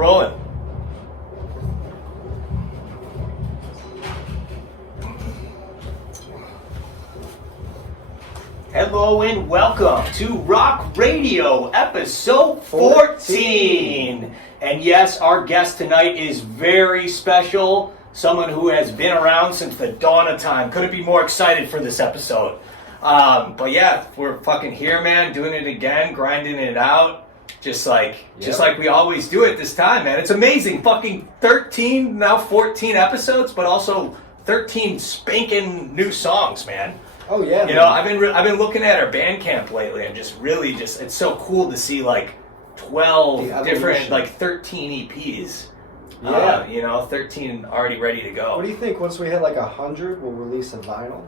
rolling. Hello and welcome to Rawk Radio, episode 14. And yes, our guest tonight is very special. Someone who has been around since the dawn of time. Couldn't be more excited for this episode. But yeah, we're fucking here, man, doing it again, grinding it out. Just like we always do it this time, man. It's amazing. Fucking 13, now 14 episodes, but also 13 spanking new songs, man. Oh yeah. You know, I've been looking at our Bandcamp lately and just really it's so cool to see like 12 different, like 13 EPs. Yeah. 13 already ready to go. What do you think? Once we hit like 100, we'll release a vinyl?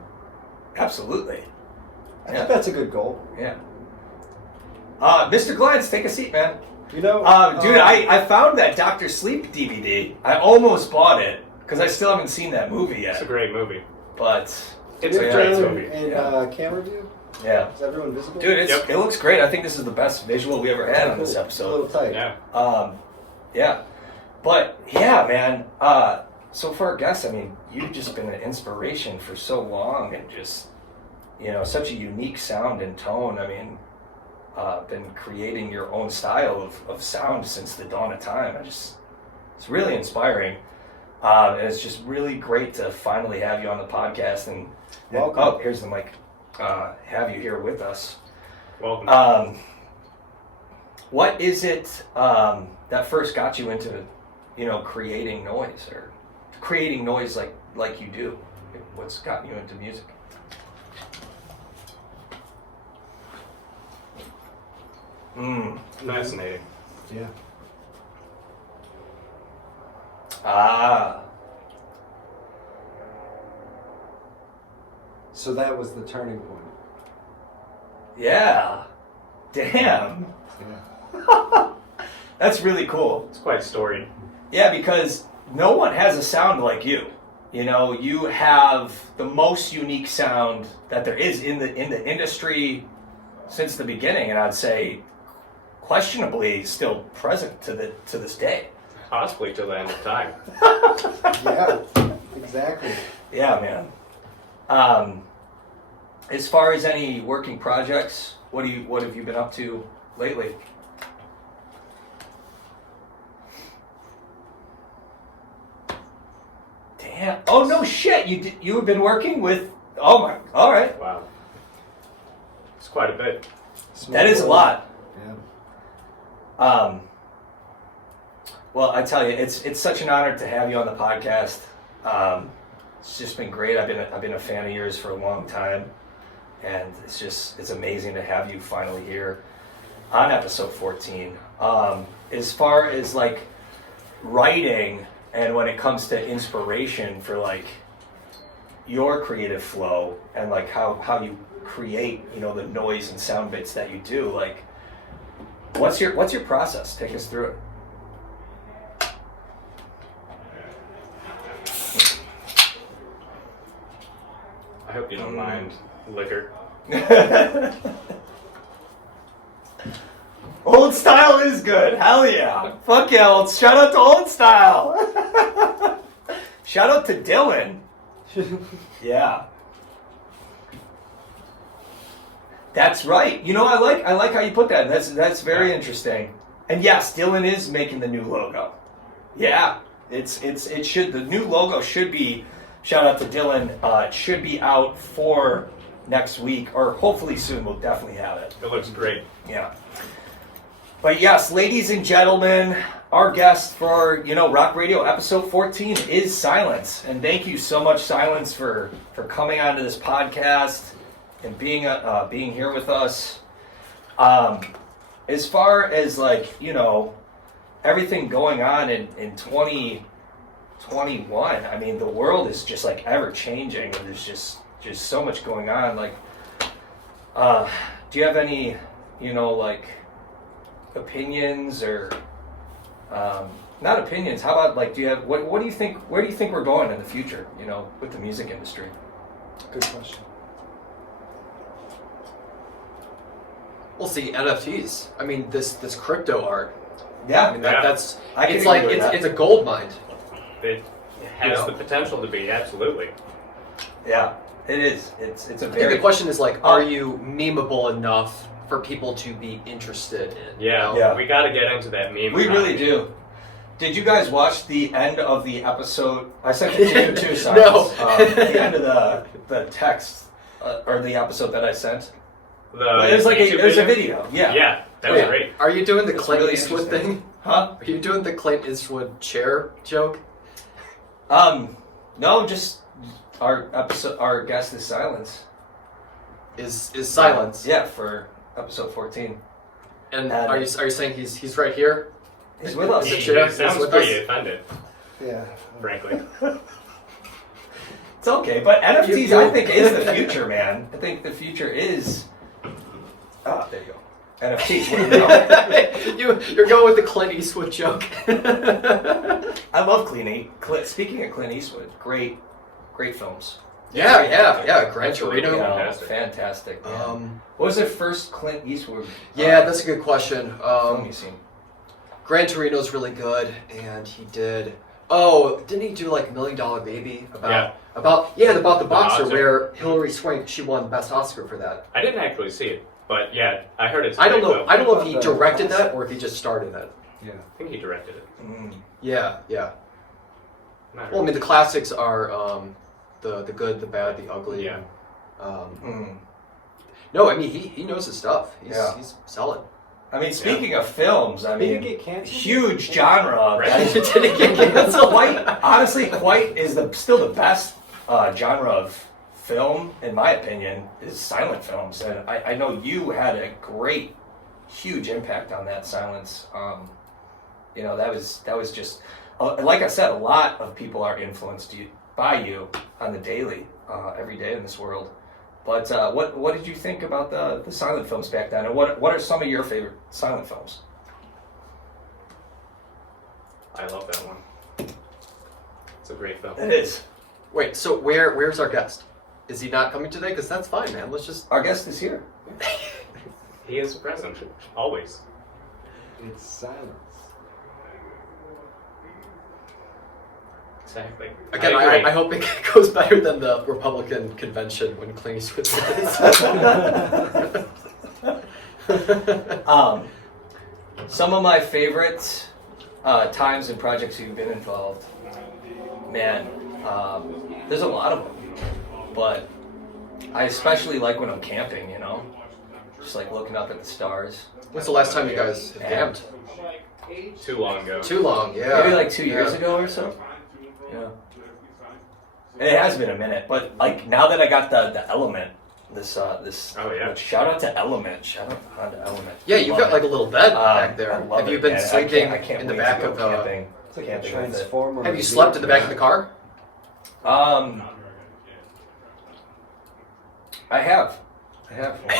Absolutely. I think that's a good goal. Yeah. Mr. Glantz, take a seat, man. You know, dude, I found that Dr. Sleep DVD. I almost bought it because I still haven't seen that movie yet. It's a great movie. But it's a great movie. And camera view? Yeah. Is everyone visible? Dude, it looks great. I think this is the best visual we ever had on this episode. A little tight. Yeah. Yeah. But, yeah, man. So for our guests, I mean, you've just been an inspiration for so long and just, such a unique sound and tone. I mean, been creating your own style of sound since the dawn of time. It's really inspiring. And it's just really great to finally have you on the podcast and welcome. Oh, here's the mic. Have you here with us. Welcome. What is it that first got you into, creating noise or creating noise like you do? What's gotten you into music? Fascinating. Yeah. So that was the turning point. Yeah. Damn. Yeah. That's really cool. It's quite a story. Yeah, because no one has a sound like you. You have the most unique sound that there is in the industry since the beginning, and I'd say questionably still present to this day. Possibly till the end of time. Yeah, exactly. Yeah, man. As far as any working projects, what have you been up to lately? Damn. Oh no shit. You have been working with all right. Wow. It's quite a bit. That is a lot. Yeah. Well, I tell you, it's such an honor to have you on the podcast. It's just been great. I've been a fan of yours for a long time, and it's amazing to have you finally here on episode 14. As far as like writing and when it comes to inspiration for like your creative flow and like how you create, the noise and sound bits that you do, like what's your process? Take us through it. I hope you don't mind liquor. Old Style is good. Hell yeah. Fuck yeah. Shout out to Old Style. Shout out to Dylan. Yeah. That's right. I like how you put that. That's very interesting. And yes, Dylan is making the new logo. Yeah. The new logo should be, shout out to Dylan, it should be out for next week, or hopefully soon. We'll definitely have it. It looks great. Yeah. But yes, ladies and gentlemen, our guest for, Rawk Radio episode 14 is Silence. And thank you so much, Silence, for coming onto this podcast and being here with us. As far as everything going on in 2021, I mean, the world is just like ever changing, and there's just so much going on. Like, do you have any, opinions or not opinions? How about do you have what do you think? Where do you think we're going in the future? With the music industry. Good question. We'll see NFTs. I mean, this crypto art. Yeah, I mean, Yeah. that's I can it's like agree with that. it's a gold mine. It has know? the potential to be, absolutely. Yeah, it is. It's a I think very the question is like, are you memeable enough for people to be interested in? Yeah, Yeah. we got to get into that meme. We really economy. do. Did you guys watch the end of the episode? I sent it to you too, Simon. No. The end of the text or the episode that I sent. It was like YouTube it was a video. Yeah. Yeah, that was Yeah. great. Are you doing the It's Clint really Eastwood interesting. thing? Huh? Are you doing the Clint Eastwood chair joke? No, just our guest is Silence. Is silence? Yeah, for episode 14. And are you saying he's right here? He's with us. Is it He Sheriff sounds with pretty us? offended, Yeah. frankly. It's okay, but NFTs You- I think is the future, man. I think the future is. Ah, there you go. NFTs. You're going with the Clint Eastwood joke. I love Speaking of Clint Eastwood, great films. yeah. Gran Absolutely. Torino. Yeah, Fantastic. fantastic. Man. Um, What was the first Clint Eastwood? yeah, that's a good question. film you seen? Gran Torino's really good, and he did. Oh, didn't he do like $1 Million Baby about the boxer boxer. where Hilary Swank she won Best Oscar for that. I didn't actually see it, but yeah, I heard it's. I don't great, know. though. I don't know if he The directed that classic. or if he just started it. Yeah. I think he directed it. Yeah. Not Well, I mean, the classics are the good, the bad, the ugly. Yeah. No, I mean he knows his stuff. He's solid. I mean, speaking of films, I Did he mean, get canceled? huge genre. Right. Did he get canceled? Quite is still the best genre of film, in my opinion, is silent films. And I know you had a great, huge impact on that silence. That was just, like I said, a lot of people are influenced by you on the daily, every day in this world. But what did you think about the silent films back then? And what are some of your favorite silent films? I love that one. It's a great film. It is. Wait, so where's our guest? Is he not coming today? Because that's fine, man. Let's just. Our guest is here. He is present, always. It's silence. Exactly. Again, I I agree. hope it goes better than the Republican convention when Clint Eastwood is. Some of my favorite times and projects you've been involved, man, there's a lot of them, but I especially like when I'm camping, just like looking up at the stars. When's the last time you guys have camped? Too long ago. Too long, yeah. Maybe like 2 years ago or so. Yeah. And it has been a minute, but like now that I got the element, this. Oh, yeah. Shout out to Element. Shout out to Element. Yeah, you've got like a little bed back I there. love Have you it, been man. sleeping I can't in the wait back to go of camping? It's like a Camping with it. transformer. Have you slept in the back of the car? I have.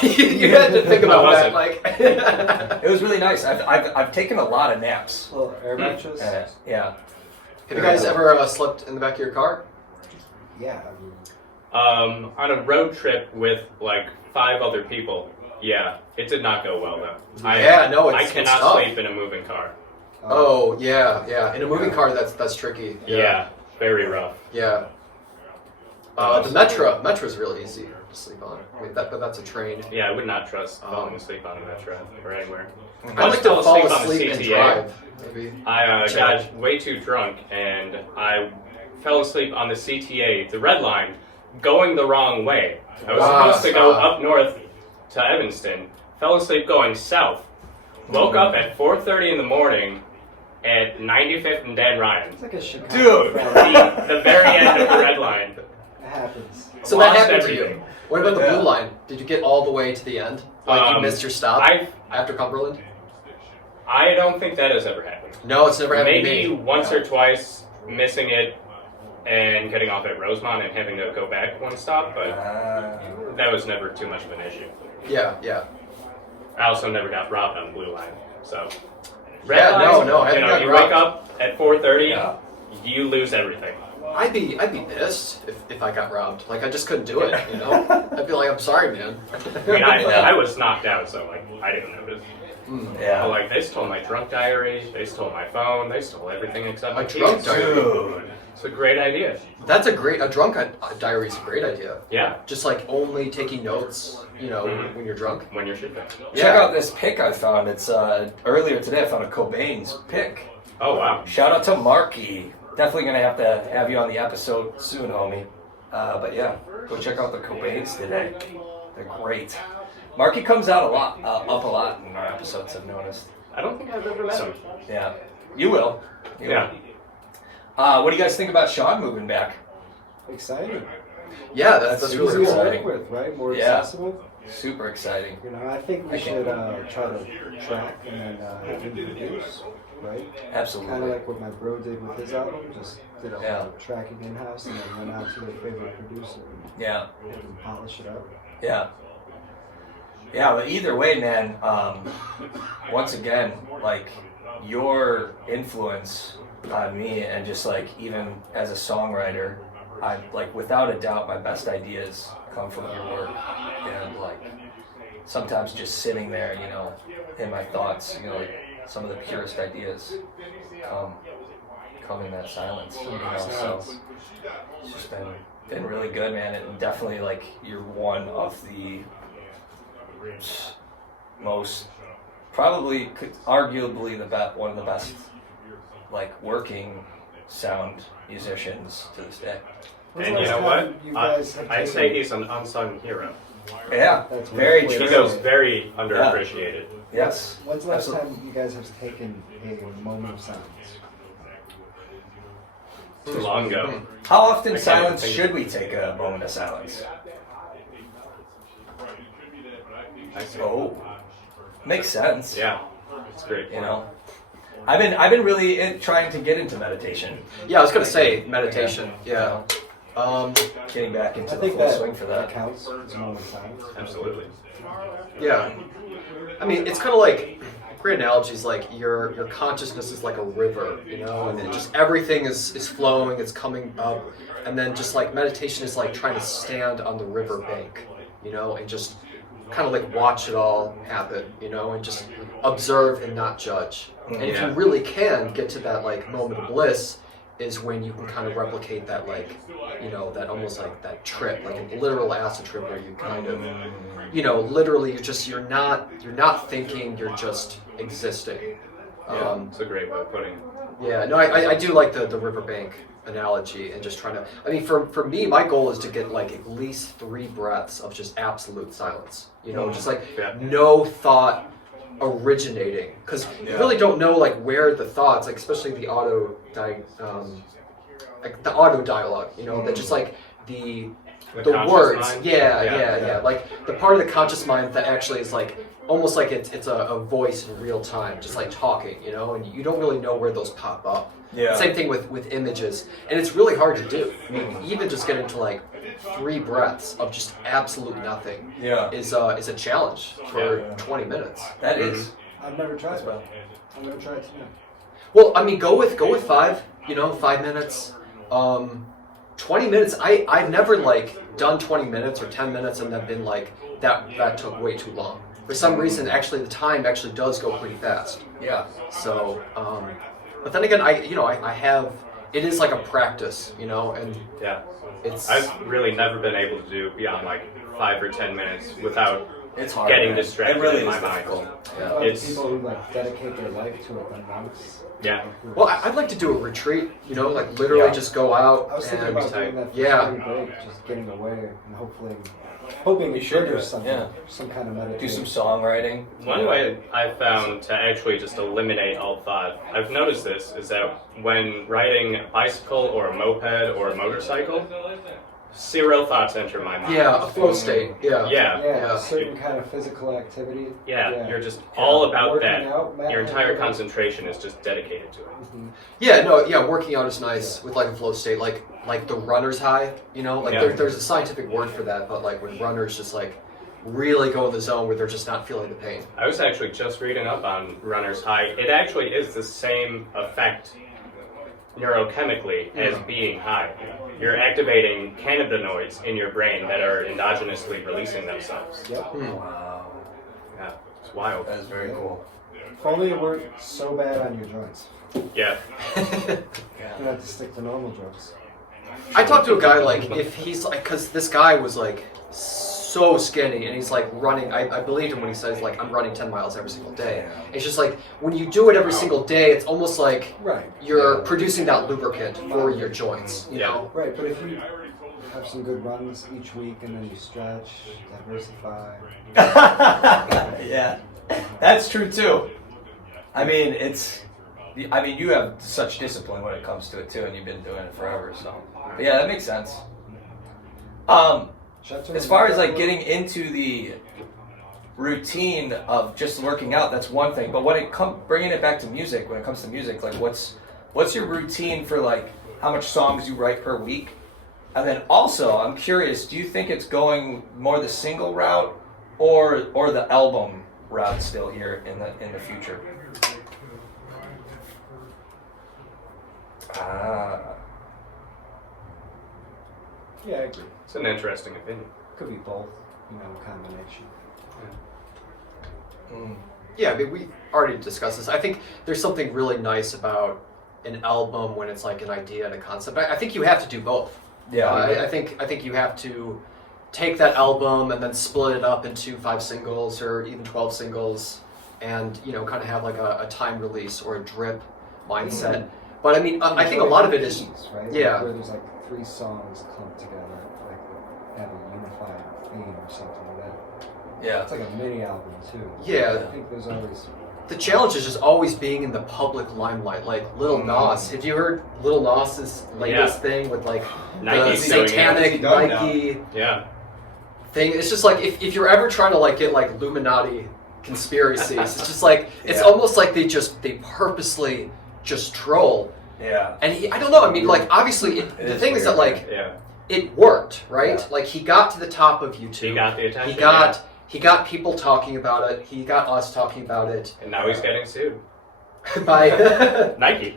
You had to think about How was that, it? like. It was really nice. I've taken a lot of naps. Little air mattress. Yeah. Have you guys ever slept in the back of your car? Yeah. I mean, On a road trip with like 5 other people. Yeah, it did not go well though. I it's cannot tough. sleep in a moving car. Oh yeah. In a moving car, that's tricky. Yeah, very rough. Yeah. The Metro's really easy to sleep on. I mean, but that's a train. Yeah, I would not trust falling asleep on a metro or anywhere. I like to fell fall asleep on the asleep and CTA. drive. Maybe. I Chill. got way too drunk and I fell asleep on the CTA, the red line, going the wrong way. I was supposed to go up north to Evanston, fell asleep going south, woke up at 4:30 in the morning at 95th and Dan Ryan. it's like a Chicago. Dude. film. The very end of the red line. It happens. So that Lost happened to everything. you. What about the Yeah. blue line? Did you get all the way to the end? Like you missed your stop after Cumberland? I don't think that has ever happened. No, it's never happened Maybe to me. once or twice missing it and getting off at Rosemont and having to go back one stop, but that was never too much of an issue. Yeah. I also never got robbed on the blue line, so. Yeah, Red no, I lines, haven't gotten you robbed. wake up at 4:30, Yeah. you lose everything. I'd be pissed if I got robbed. Like I just couldn't do it, I'd be like, I'm sorry, man. I mean, I was knocked out, so like I didn't notice. Yeah. But like they stole my drunk diary, they stole my phone, they stole everything except my drunk keys. diary? Dude. It's a great idea. That's a drunk diary is a great idea. Yeah. Just like only taking notes, when you're drunk. When you're shit faced. Check out this pic I found. It's earlier today I found a Cobain's pic. Oh wow. Shout out to Marky. Definitely gonna have to have you on the episode soon, homie. But yeah, go check out the Cobains today. They're great. Marky comes out up a lot in our episodes, I've noticed. I don't think I've ever met him. Yeah, you will. You Yeah. will. What do you guys think about Sean moving back? Exciting. Yeah, that's That's really Easier to cool. exciting. work with, right? More Yeah. accessible. Super exciting. I think we should try to track and then have him produce, right? Kind of Absolutely. like what my bro did with his album. Just did a lot Yeah. of tracking in house and then went out to their favorite producer Yeah. and polish it up. Yeah. Yeah, but either way, man, once again, like, your influence on me and just, like, even as a songwriter, I, like, without a doubt, my best ideas come from your work. And, like, sometimes just sitting there, in my thoughts, like, some of the purest ideas come in that silence, so it's just been really good, man, and definitely, like, you're one of the most, probably, arguably one of the best, like, working sound musicians to this day. When's And the you know last what? time you guys have I'd taken- say he's an unsung hero. Yeah, That's very really He true. goes very underappreciated. Yes. When's the last Absolutely. time you guys have taken a moment of silence? Too long ago. How often I can't silence think- should we take a moment of silence? I see. Oh, makes sense. Yeah. It's great. I've been really trying to get into meditation. Yeah, I was gonna say meditation. Yeah. Getting back into I the think full that swing for that. counts as a moment of silence. Absolutely. Yeah. I mean, it's kind of like, great analogy is like your consciousness is like a river, and it just everything is flowing, it's coming up, and then just like meditation is like trying to stand on the river bank, and just kind of like watch it all happen, and just observe and not judge. And if you Yeah. really can get to that like moment of bliss, is when you can kind of replicate that like, that almost like that trip, like a literal acid trip where you kind of, literally you're not thinking, you're just existing. Yeah, it's a great way of putting it. Yeah, no, I do like the riverbank analogy and just trying to, I mean, for me, my goal is to get like at least 3 breaths of just absolute silence, just like Yeah. no thought originating, because you Yeah. really don't know like where the thoughts, like especially the auto dialogue, that just like the conscious words, mind? yeah, like the part of the conscious mind that actually is like almost like it's a voice in real time, just like talking, and you don't really know where those pop up. Yeah. Same thing with images, and it's really hard to do. I mean, even just getting to like 3 breaths of just absolute nothing Yeah. is a challenge for Yeah. 20 minutes. That is. I've never tried As it. well. I'm gonna try it tonight. Well, I mean, go with 5. 5 minutes. 20 minutes. I've never like done 20 minutes or 10 minutes and then been like that took way too long. For some reason, actually, the time actually does go pretty fast. Yeah. So, but then again, I have, it is like a practice, and Yeah. it's. I've really never been able to do beyond like 5 or 10 minutes without It's hard. getting man. distracted It really in my is mind. difficult. Yeah. It's- People who like dedicate their life to it, like monks. Yeah. Well, I'd like to do a retreat, like literally Yeah. just go out I was thinking and about doing that for yeah. spring break, just getting away and hoping You it should do triggers it, something, yeah. some kind of Do meditation. some songwriting. One way I've found to actually just eliminate all thought, I've noticed this, is that when riding a bicycle or a moped or a motorcycle, 0 thoughts enter my mind. Yeah, a flow state. Yeah. Yeah. Yeah, Yeah. certain kind of physical activity. Yeah, you're just all about Working that. out, Your entire meditating. concentration is just dedicated to it. Mhm. Yeah, no, yeah, working out is nice with like a flow state, like the runner's high, like Yeah. there's a scientific word for that, but like when runners just like really go in the zone where they're just not feeling the pain. I was actually just reading up on runner's high. It actually is the same effect neurochemically as being high. You're activating cannabinoids in your brain that are endogenously releasing themselves. Yep. Wow. Yeah, it's wild. That is very cool. If only it weren't so bad on your joints. Yeah. You don't have to stick to normal drugs. I talked to a guy, like, if he's like, because this guy was like so skinny, and he's like running. I believed him when he says like, I'm running 10 miles every single day. It's just like when you do it every single day, it's almost like you're producing that lubricant for your joints. You know. Right, but if you have some good runs each week and then you stretch, diversify. Yeah, that's true too. I mean, you have such discipline when it comes to it too, and you've been doing it forever. So, but yeah, that makes sense. As far as like getting into the routine of just working out, that's one thing. But when it bringing it back to music, when it comes to music, like what's your routine for like how much songs you write per week? And then also, I'm curious, do you think it's going more the single route or the album route still here in the future? Yeah, I agree. It's an interesting opinion. Could be both, combination. Yeah, I mean, we already discussed this. I think there's something really nice about an album when it's like an idea and a concept. I think you have to do both. Yeah. I think you have to take that album and then split it up into 5 singles or even 12 singles, and kind of have like a time release or a drip mindset. But I mean, I think a lot of it is right? yeah. Where there's like 3 songs clumped together, like have a unified theme or something like that. Yeah. It's like a mini album too. Yeah. I think there's always. The challenge is just always being in the public limelight. Like Lil Nas. Have you heard Lil Nas's latest thing with like Nike the satanic Nike thing? It's just like if you're ever trying to like get like Illuminati conspiracies, it's just like it's almost like they purposely just troll. Yeah. And I don't know. I mean, like obviously the thing is that like it worked, right? Yeah. Like he got to the top of YouTube. He got the attention. He got people talking about it. He got us talking about it. And now he's getting sued by Nike.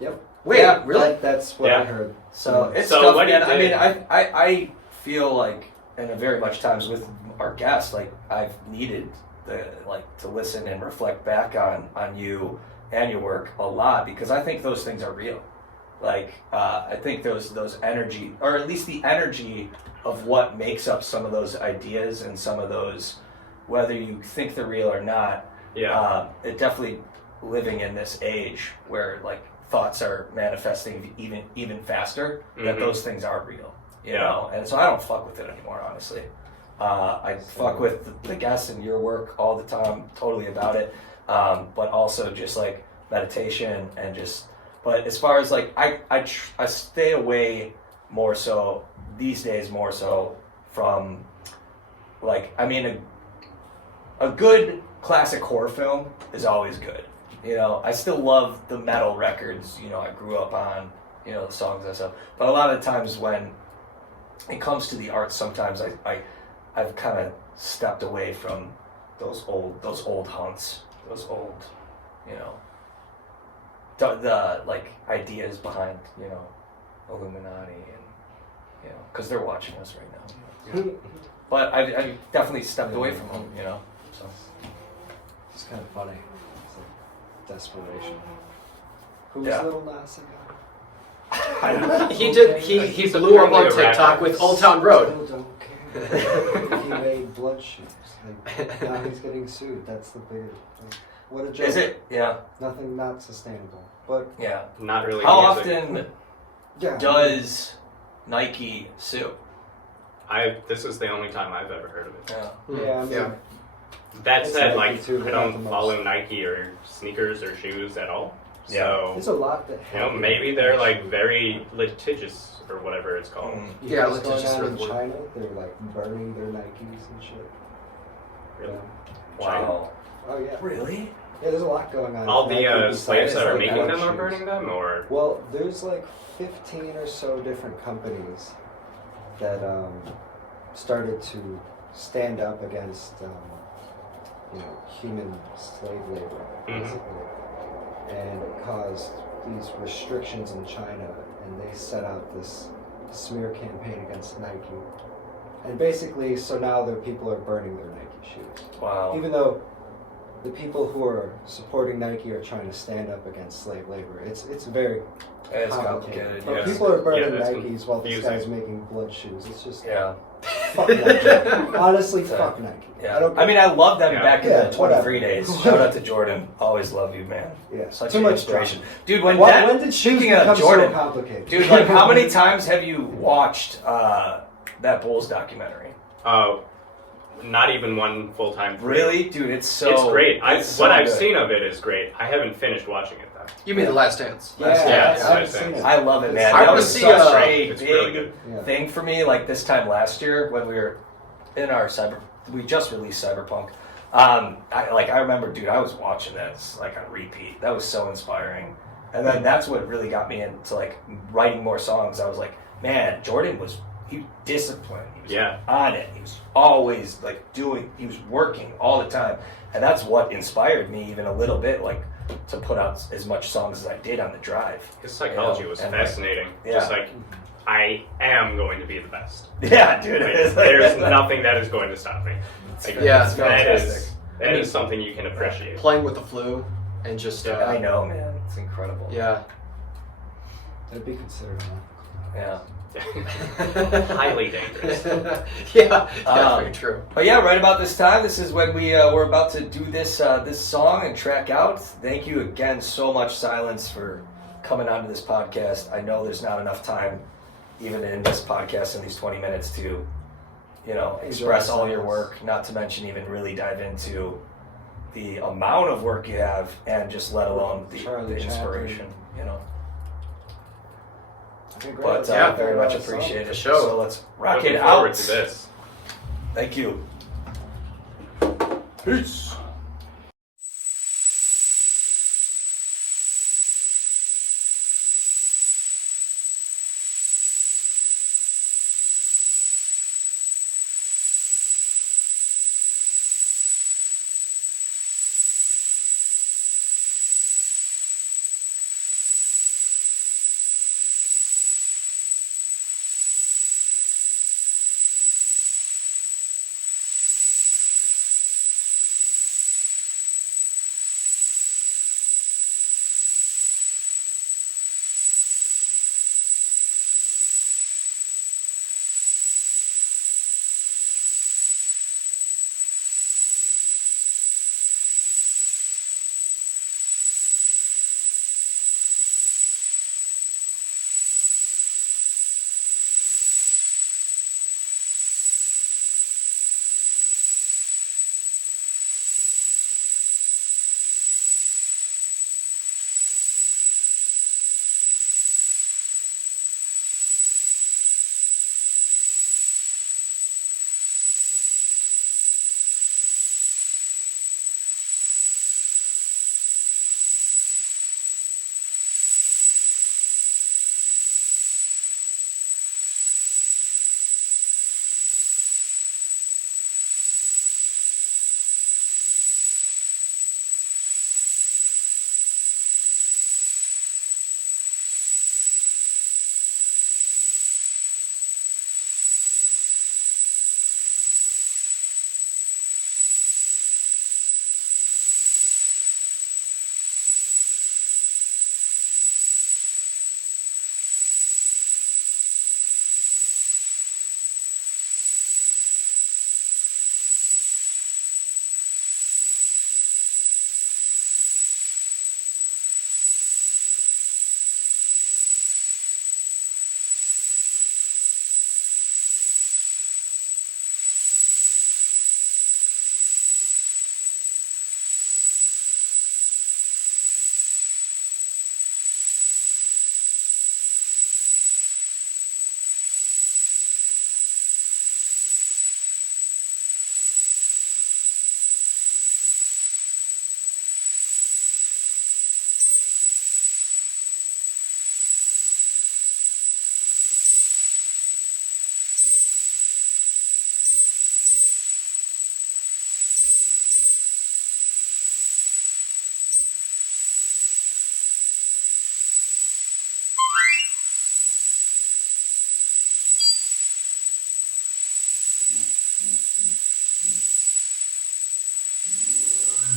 Yep. Wait, really? That's what I heard. So it's So tough, what do you man. I mean, think? I feel like, and very much times with our guests, like I've needed to listen and reflect back on you and your work a lot, because I think those things are real. Like I think those energy, or at least the energy of what makes up some of those ideas and some of those, whether you think they're real or not. It definitely living in this age where like thoughts are manifesting even faster, that those things are real, you know? And so I don't fuck with it anymore, honestly. I fuck with the guests and your work all the time, totally about it. But also just like meditation and just, but as far as like, I stay away more so these days, more so from like, I mean, a good classic horror film is always good. I still love the metal records, I grew up on, the songs and stuff. But a lot of times when it comes to the art, sometimes I've kind of stepped away from those old hunts, those old, the like ideas behind, Illuminati and, because they're watching us right now. But I definitely stepped away from them, so. It's kind of funny. It's like desperation. Who's Yeah. Little Nas again? He blew up on TikTok with Old Town Road. Still don't care. He made blood shoes. Like, now he's getting sued. That's the big. What a joke. Is it? Yeah. Nothing not sustainable. But Yeah. Not really. How music. often yeah. does Nike sue? This is the only time I've ever heard of it. Yeah. I mean, That It's said, Nike like too, I but not don't the follow most. Nike or sneakers or shoes at all. Yeah. There's So a lot that happens. maybe they're like very litigious or whatever it's called. You Yeah, know what's going litigious on are in the word. China? They're like burning their Nikes and shit. Really? Wow. Oh yeah. Really? Yeah, there's a lot going on. All Nike the besides, slaves that are like, making them blood are shoes. burning them, or Well, there's like 15 or so different companies that started to stand up against human slave labor, basically, and it caused these restrictions in China, and they set out this smear campaign against Nike, and basically, so now the people are burning their Nike shoes, Wow. even though the people who are supporting Nike are trying to stand up against slave labor. It's very It's complicated. complicated. But Yeah. people are burning that's Nikes while this confusing. guy's making blood shoes. It's just Yeah. fuck Nike. Honestly, fuck Nike. Yeah. I mean, I love them Yeah. back in Yeah, the 23 whatever. days. Shout out to Jordan. Always love you, man. Yeah. Such Too an much inspiration. drama. Dude, when When did shoes speaking of become Jordan, so complicated? dude, like how many times have you watched that Bulls documentary? Not even one full time. Really? Dude, it's so It's great. it's so What I've good. seen of it is great. I haven't finished watching it though. You mean The Last Dance? Yeah, Yeah, I haven't it's seen it. I love it, man. I That wanna was see, such a it's really big good. Yeah. thing for me. Like this time last year when we were in our we just released Cyberpunk. I remember, dude, I was watching this like on repeat. That was so inspiring. And then that's what really got me into like writing more songs. I was like, man, Jordan was disciplined. He was Yeah. on it. He was always like he was working all the time. And that's what inspired me even a little bit, like to put out as much songs as I did on the drive. His psychology You know, was and, fascinating. yeah. Just like, I am going to be the best. Yeah, dude. Like, it's there's nothing that is going to stop me. Like, Yeah, it's that fantastic. is something you can appreciate. Playing with the flu and just I know, man. It's incredible. Yeah. It'd be considered Yeah. Highly dangerous. yeah, very true. But yeah, right about this time, this is when we're about to do this song and track out. Thank you again so much, Silence, for coming onto this podcast. I know there's not enough time, even in this podcast, in these 20 minutes to, express all your work, not to mention even really dive into the amount of work you have and just let alone the inspiration, But Yeah. very much appreciated. For sure. So let's rock Looking it forward out. to this. Thank you. Peace.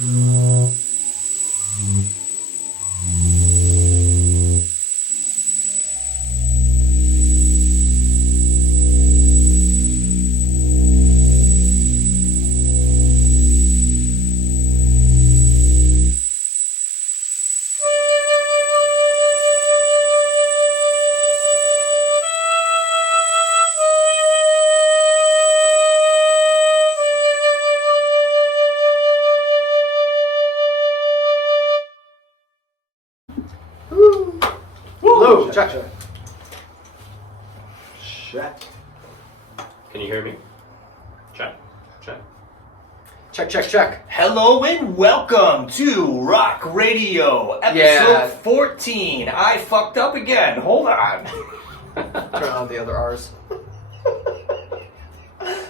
Mm-hmm. Woo. Hello, check. Check. Can you hear me? Check. Check. Hello and welcome to Rawk Radio, episode 14. I fucked up again. Hold on. Turn on the other R's.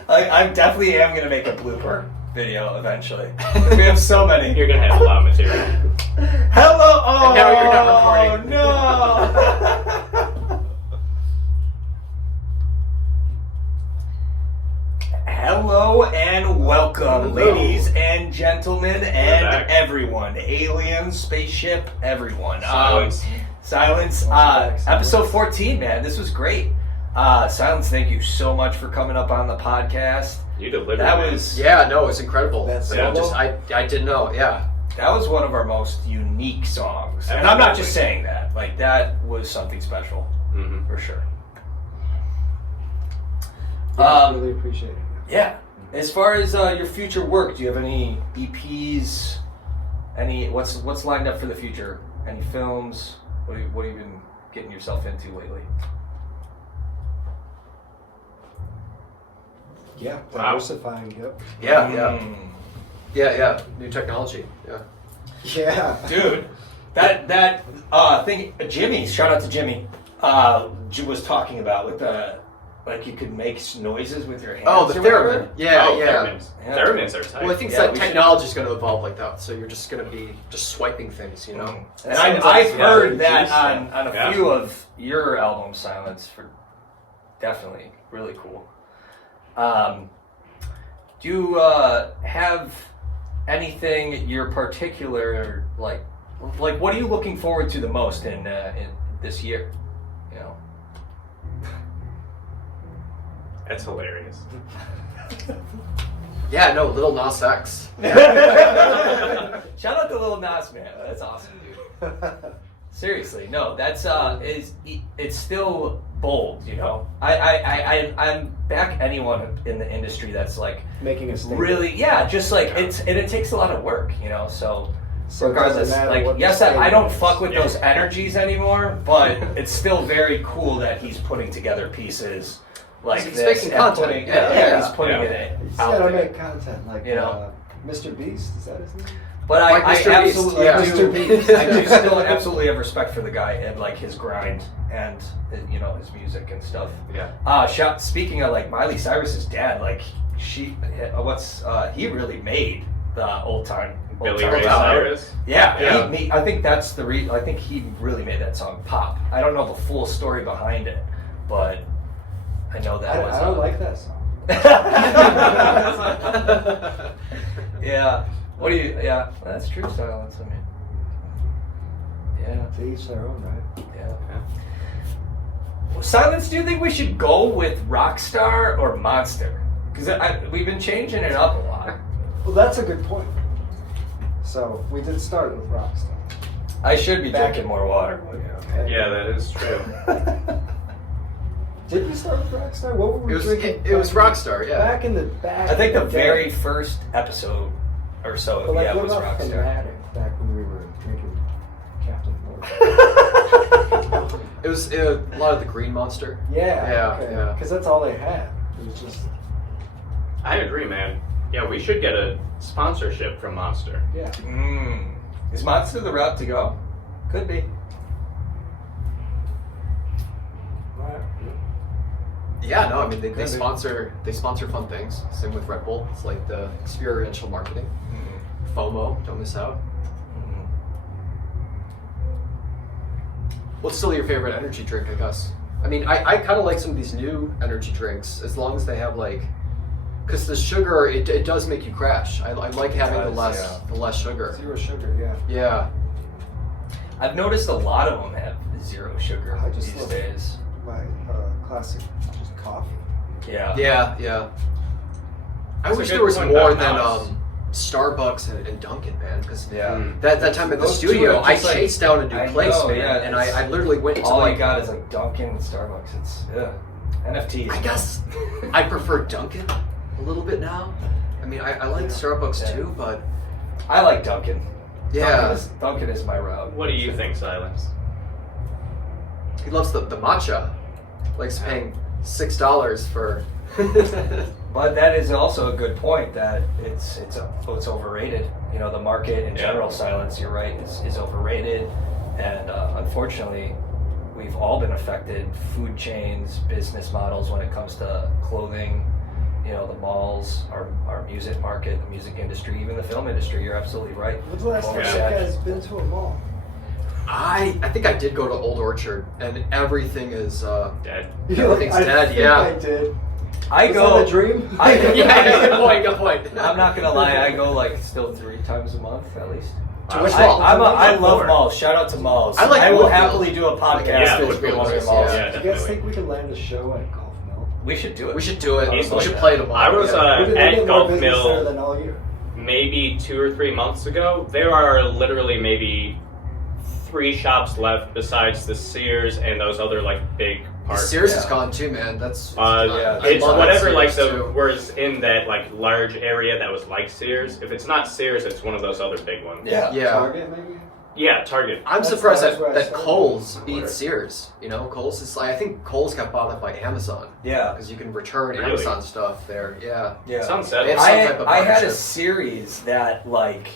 I definitely am going to make a blooper video eventually. We have so many. You're gonna have a lot of material. Hello! Oh, And now you're not recording. No! Hello and welcome, Hello. ladies and gentlemen, and back. everyone. Aliens, spaceship, everyone. Silence. Silence. Episode 14, man. This was great. Silence, thank you so much for coming up on the podcast. You delivered. That man. was Yeah, no, it's incredible. That's Yeah. I didn't know. Yeah. that was one of our most unique songs. And I'm not just saying that. Like, that was something special, Mhm. for sure. I really appreciate it. Yeah. As far as your future work, do you have any EPs? What's lined up for the future? Any films? What have you been getting yourself into lately? Yeah, Wow. diversifying. Yep. Yeah. Mm. Yeah. New technology. Yeah. Yeah. Dude, that thing, Jimmy, shout out to Jimmy, was talking about with the, like, you could make noises with your hands. Oh, the or whatever. theremin. Yeah. Theremins. Yeah. Theremins are tight. Well, I think Yeah, that we should- technology's going to evolve like that. So you're just going to be just swiping things, you know. And Sounds like I've some heard RPG that stuff. on a Yeah. few of your albums, Silence, for definitely really cool. Do you have anything you're particular, like what are you looking forward to the most in this year? You know. That's hilarious. Yeah. No, Little Nas X. Shout out to Lil Nas, man. That's awesome, dude. Seriously, no, that's it's still bold, you know. I'm back anyone in the industry that's like Making a statement. really, just like it takes a lot of work, you know. So So it regardless, doesn't matter like what the yes, I don't statement fuck with Yeah. those energies anymore, but it's still very cool that he's putting together pieces like He's this making and content. putting, Yeah. he's putting Yeah. it You just out gotta there. make content like You know? Mr. Beast. Is that his name? But Like I Mr. Beast, absolutely yeah. do. Mr. Beast. I do still absolutely have respect for the guy and like his grind and you know his music and stuff. Yeah. Speaking of like Miley Cyrus's dad, like he really made the old time Billy Old Ray Town Road. Cyrus. Yeah, Yeah. I think that's the I think he really made that song pop. I don't know the full story behind it, but I know that was. I don't like that song. Yeah. What do you? Yeah, that's true. Silence. I mean. Yeah. To each their own, right? Yeah. Well, Silence, do you think we should go with Rockstar or Monster? Because we've been changing it up a lot. Well, that's a good point. So we did start with Rockstar. I should be Back- drinking more water. Okay. Yeah, that is true. Did we start with Rockstar? What were we drinking? It was back in- Rockstar. Yeah. Back in the back. I think the in day. very first episode or so, But like, yeah, what was about Rockstar. Fanatic? Back when we were drinking Captain Morgan. It was a lot of the Green Monster. Yeah. Yeah. Because that's all they had. It was just I agree, man. Yeah, we should get a sponsorship from Monster. yeah. Is Monster the route to go? Could be. Right. Yeah, no, I mean they Could be. sponsor fun things. Same with Red Bull. It's like the experiential marketing. FOMO, don't miss out. What's still your favorite energy drink, I guess? I mean, I kind of like some of these new energy drinks as long as they have like, because the sugar it does make you crash. I like having does, the less sugar. Zero sugar, yeah. Yeah. I've noticed a lot of them have zero sugar I just these love days. My classic, just coffee. Yeah. Yeah. I That's a wish good there was point more about than Mouse. Starbucks and Dunkin', man. Because Yeah. that time at the Those two studio, are I just like- chased down a new I place, know, man, yeah, and it's- I literally went to All like I got is like Dunkin' and Starbucks. It's NFTs. I guess I prefer Dunkin' a little bit now. I mean, I like Starbucks Yeah. too, but I like Dunkin'. yeah. Dunkin' is my route. What do you think, Silence? He loves the matcha. Likes paying $6 for. But that is also a good point that it's overrated. You know, the market in general, silence, you're right, is overrated. And unfortunately, we've all been affected. Food chains, business models when it comes to clothing, you know, the malls, our music market, the music industry, even the film industry. You're absolutely right. When's the last time you guys been to a mall? I think I did go to Old Orchard, and everything is Dead. Everything's dead. I think I did. I Was go. that a dream? Good point. I'm not gonna lie. I go like still 3 times a month at least. To which mall? I love malls. Shout out to malls. I will Woodfield. happily do a podcast Yeah, with Woodfield one of is- your malls. yeah, Do you guys definitely. think we can land a show at Golf Mill? We should do it. We should do it. Easily. We should play tomorrow. I was We at get more Golf business there Mill than all year. maybe 2 or 3 months ago. There are literally maybe 3 shops left besides the Sears and those other like big parts. Sears is gone too, man. That's yeah, It's I love whatever Sears like the too. was in that like large area that was like Sears. If it's not Sears, it's one of those other big ones. Yeah. Target, maybe? Yeah, Target. I'm That's- surprised that's that, where I that started. Kohl's beats Sears. You know, Kohl's is like, I think Kohl's got bought up by Amazon Yeah. because you can return Really? Amazon stuff there. Yeah. Yeah. Sounds They sad. have some type of I had a partnership. series that like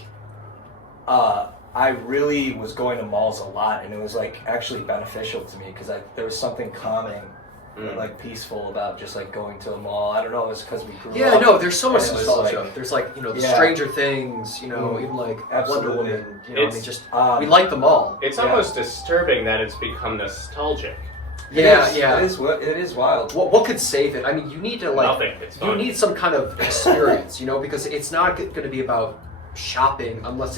I really was going to malls a lot, and it was like actually beneficial to me because there was something calming and like peaceful about just like going to a mall. I don't know, it was because we grew Yeah, up. no, there's so much and it was, nostalgia. like- There's like, you know, the Yeah. Stranger Things, you know, Mm. even like Absolutely. Wonder Woman. You know, I mean, It's- just Um, we like them all. It's Yeah. almost disturbing that it's become nostalgic. Yeah, It yeah. is wild. What could save it? I mean, you need to like Nothing. It's you fun. need some kind of experience, you know, because it's not going to be about shopping unless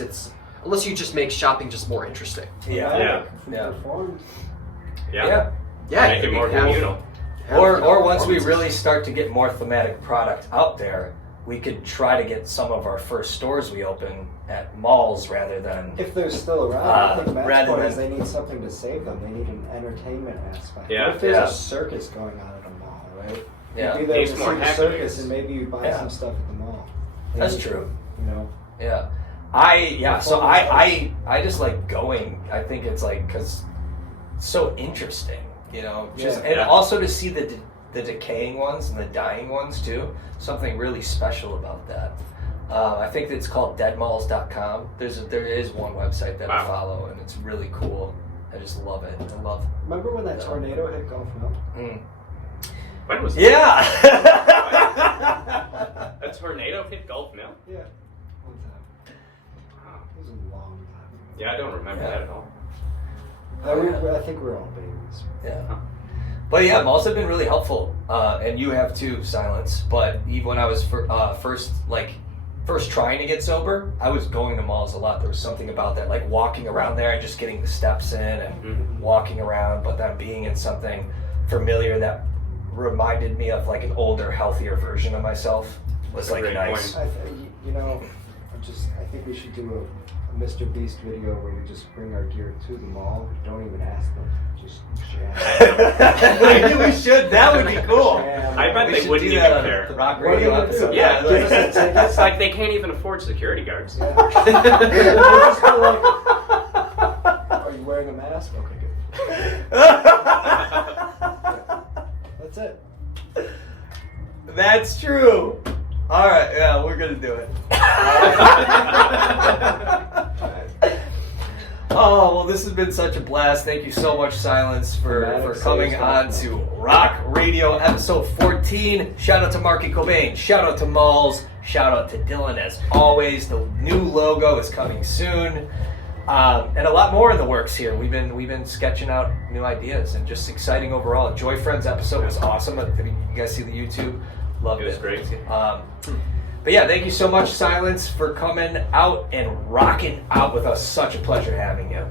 you just make shopping just more interesting. Yeah. Yeah. Yeah. Performed. Yeah. Yeah, Make it more have- communal. have, Or you know, once we performances. really start to get more thematic product out there, we could try to get some of our first stores we open at malls rather than. If they're still around, I think Matt's rather point is than- they need something to save them. They need an entertainment aspect. Yeah. What if there's Yeah. a circus going on at a mall, right? Yeah. You'd be there Needs to more see the happenings. circus, and maybe you buy Yeah. some stuff at the mall. That's Maybe, true. You know. Yeah. So I just like going. I think it's like because it's so interesting, you know. Just Yeah. and also to see the decaying ones and the dying ones too. Something really special about that. I think it's called deadmalls.com. There is one website that I Wow. follow, and it's really cool. I just love it. I love. Remember when that Yeah. tornado hit Golf Mill? When was Yeah. a tornado hit Golf Mill? Yeah. One time. Wow. It was a long time. Yeah, I don't remember Yeah. that at all. I think we're all babies. Yeah. But yeah, malls have been really helpful, and you have too, Silence. But even when I was first trying to get sober, I was going to malls a lot. There was something about that, like walking around there and just getting the steps in and walking around, but then being in something familiar that reminded me of like an older, healthier version of myself was That's a like great nice. point. I think we should do a Mr. Beast video where we just bring our gear to the mall. Don't even ask them. Just jam. Maybe we should. That would be cool. Jam. I bet We they should wouldn't do even that on care. the Rawk What are Radio you gonna episode. do? Yeah. Give us a ticket. It's like they can't even afford security guards. Yeah. They're just gonna like, are you wearing a mask? Okay, good. That's it. That's true. All right, yeah, we're gonna do it. Oh well, this has been such a blast. Thank you so much, Silence, for coming on to Rawk Radio episode 14. Shout out to Marky Cobain. Shout out to Malls. Shout out to Dylan as always. The new logo is coming soon. And a lot more in the works here. We've been sketching out new ideas and just exciting overall. Joy Friends episode was awesome. Did you guys see the YouTube? Loved it. It was great. But yeah, thank you so much, Silence, for coming out and rocking out with us. Such a pleasure having you.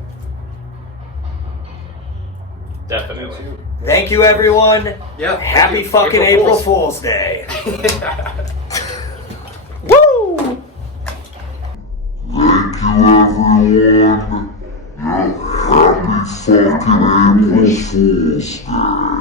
Definitely. Thank you, everyone. Yeah. Happy thank you. fucking April Fool's Day. Woo! Thank you, everyone. Yeah, happy fucking April Fool's Day.